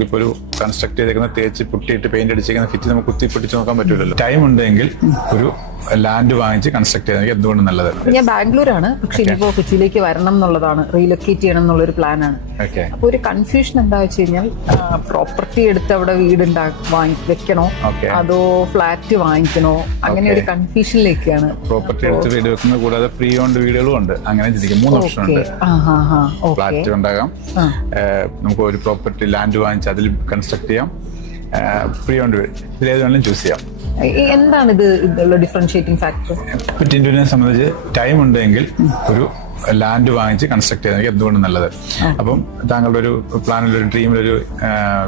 നമുക്കിപ്പോ ഒരു കൺസ്ട്രക്ട് ചെയ്തേക്കുന്ന തേച്ച് പുട്ടിയിട്ട് പെയിന്റ് അടിച്ചേക്കുന്ന ഫിറ്റ് നമുക്ക് കുത്തി പൊട്ടിച്ച് നോക്കാൻ പറ്റില്ലല്ലോ. ടൈം ഉണ്ടെങ്കിൽ ഒരു ലാൻഡ് വാങ്ങിച്ച് കൺസ്ട്രക്ട് ചെയ്യുന്നത് എന്തുകൊണ്ട് നല്ലത്. ഞാൻ ബാംഗ്ലൂരാണ്, പക്ഷെ ഇനിയിപ്പോ കൊച്ചിയിലേക്ക് വരണം എന്നുള്ളതാണ്, റീലൊക്കേറ്റ് ചെയ്യണം എന്നുള്ളൊരു പ്ലാനാണ്. അപ്പൊ ഒരു കൺഫ്യൂഷൻ എന്താ വെച്ച് കഴിഞ്ഞാൽ പ്രോപ്പർട്ടി എടുത്ത് അവിടെ വീട് വെക്കണോ അതോ ഫ്ലാറ്റ് വാങ്ങിക്കണോ, അങ്ങനെ ഒരു കൺഫ്യൂഷനിലേക്കാണ്. പ്രോപ്പർട്ടി എടുത്ത് വീട് വെക്കുന്നത് കൂടാതെ പ്രീ ഓൺഡ് വീടുകളും ഉണ്ട്. അങ്ങനെ ചിന്തിക്കും 3 ഓപ്ഷൻ ഉണ്ട്. ഫ്ലാറ്റ് ഉണ്ടാകാം, നമുക്ക് ഒരു പ്രോപ്പർട്ടി ലാൻഡ് വാങ്ങിച്ച് അതിൽ കൺസ്ട്രക്ട് ചെയ്യാം, പ്രീ ഓൺഡ് വീട്, ഇതിലേത് വേണമെങ്കിലും ചൂസ് ചെയ്യാം. എന്താണ് ഇതുള്ള ഡിഫറൻഷിയേറ്റിംഗ് ഫാക്ടർ? ടിൻഡുവിനെ സംബന്ധിച്ച് ടൈം ഉണ്ടെങ്കിൽ ഒരു ലാൻഡ് വാങ്ങിച്ച് കൺസ്ട്രക്ട് ചെയ്യുന്നത് എന്തുകൊണ്ട് നല്ലത്. അപ്പം താങ്കളുടെ ഒരു പ്ലാനിലൊരു ഡ്രീമിലൊരു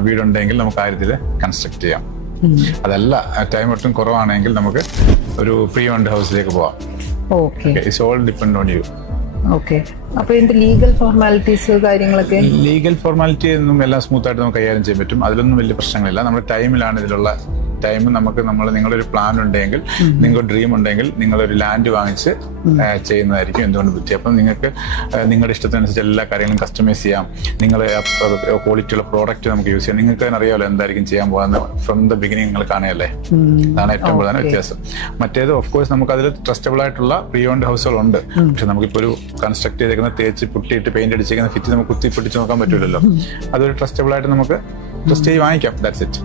വീടുണ്ടെങ്കിൽ നമുക്ക് ആ രീതിയിൽ കൺസ്ട്രക്ട് ചെയ്യാം. അതല്ല ടൈം ഒട്ടും കുറവാണെങ്കിൽ നമുക്ക് ഒരു പ്രീ ഓൺഡ് ഹൗസിലേക്ക് പോവാം. It's all depend on you. Okay, അപ്പൊ ഇതിന്റെ ലീഗൽ ഫോർമാലിറ്റീസ് കാര്യങ്ങളൊക്കെ? ലീഗൽ ഫോർമാലിറ്റി ഒന്നും എല്ലാം സ്മൂത്ത് ആയിട്ട് നമുക്ക് കൈകാര്യം ചെയ്യാൻ പറ്റും. അതിലൊന്നും വലിയ പ്രശ്നങ്ങളില്ല. നമ്മുടെ ടൈമിലാണ് ഇതിലുള്ള ടൈം. നമുക്ക് നിങ്ങളൊരു പ്ലാൻ ഉണ്ടെങ്കിൽ, നിങ്ങളുടെ ഡ്രീം ഉണ്ടെങ്കിൽ നിങ്ങളൊരു ലാൻഡ് വാങ്ങിച്ച് ചെയ്യുന്നതായിരിക്കും എന്തുകൊണ്ട് പറ്റി. അപ്പം നിങ്ങൾക്ക് നിങ്ങളുടെ ഇഷ്ടത്തിനനുസരിച്ച് എല്ലാ കാര്യങ്ങളും കസ്റ്റമൈസ് ചെയ്യാം. നിങ്ങൾ ക്വാളിറ്റിയുള്ള പ്രോഡക്റ്റ് നമുക്ക് യൂസ് ചെയ്യാം. നിങ്ങൾക്ക് തന്നെ അറിയാമല്ലോ എന്തായിരിക്കും ചെയ്യാൻ പോകുന്നത്. ഫ്രം ദ ബിഗിനിങ് നിങ്ങൾ കാണുകയല്ലേ. അതാണ് ഏറ്റവും പ്രധാന വ്യത്യാസം. മറ്റേത് ഓഫ് കോഴ്സ് നമുക്ക് അതിൽ ട്രസ്റ്റബിൾ ആയിട്ടുള്ള പ്രീ ഓൺഡ് ഹൗസുകളുണ്ട്. പക്ഷെ നമുക്കിപ്പോ ഒരു കൺസ്ട്രക്ട് ചെയ്തേക്കുന്ന തേച്ച് പുട്ടിയിട്ട് പെയിന്റ് അടിച്ചേക്കുന്ന ഫിറ്റ് നമുക്ക് കുത്തി പൊട്ടിച്ച് നോക്കാൻ പറ്റില്ലല്ലോ. അതൊരു ട്രസ്റ്റബിൾ ആയിട്ട് നമുക്ക് ട്രസ്റ്റ് ചെയ്ത് വാങ്ങിക്കാം. That's it.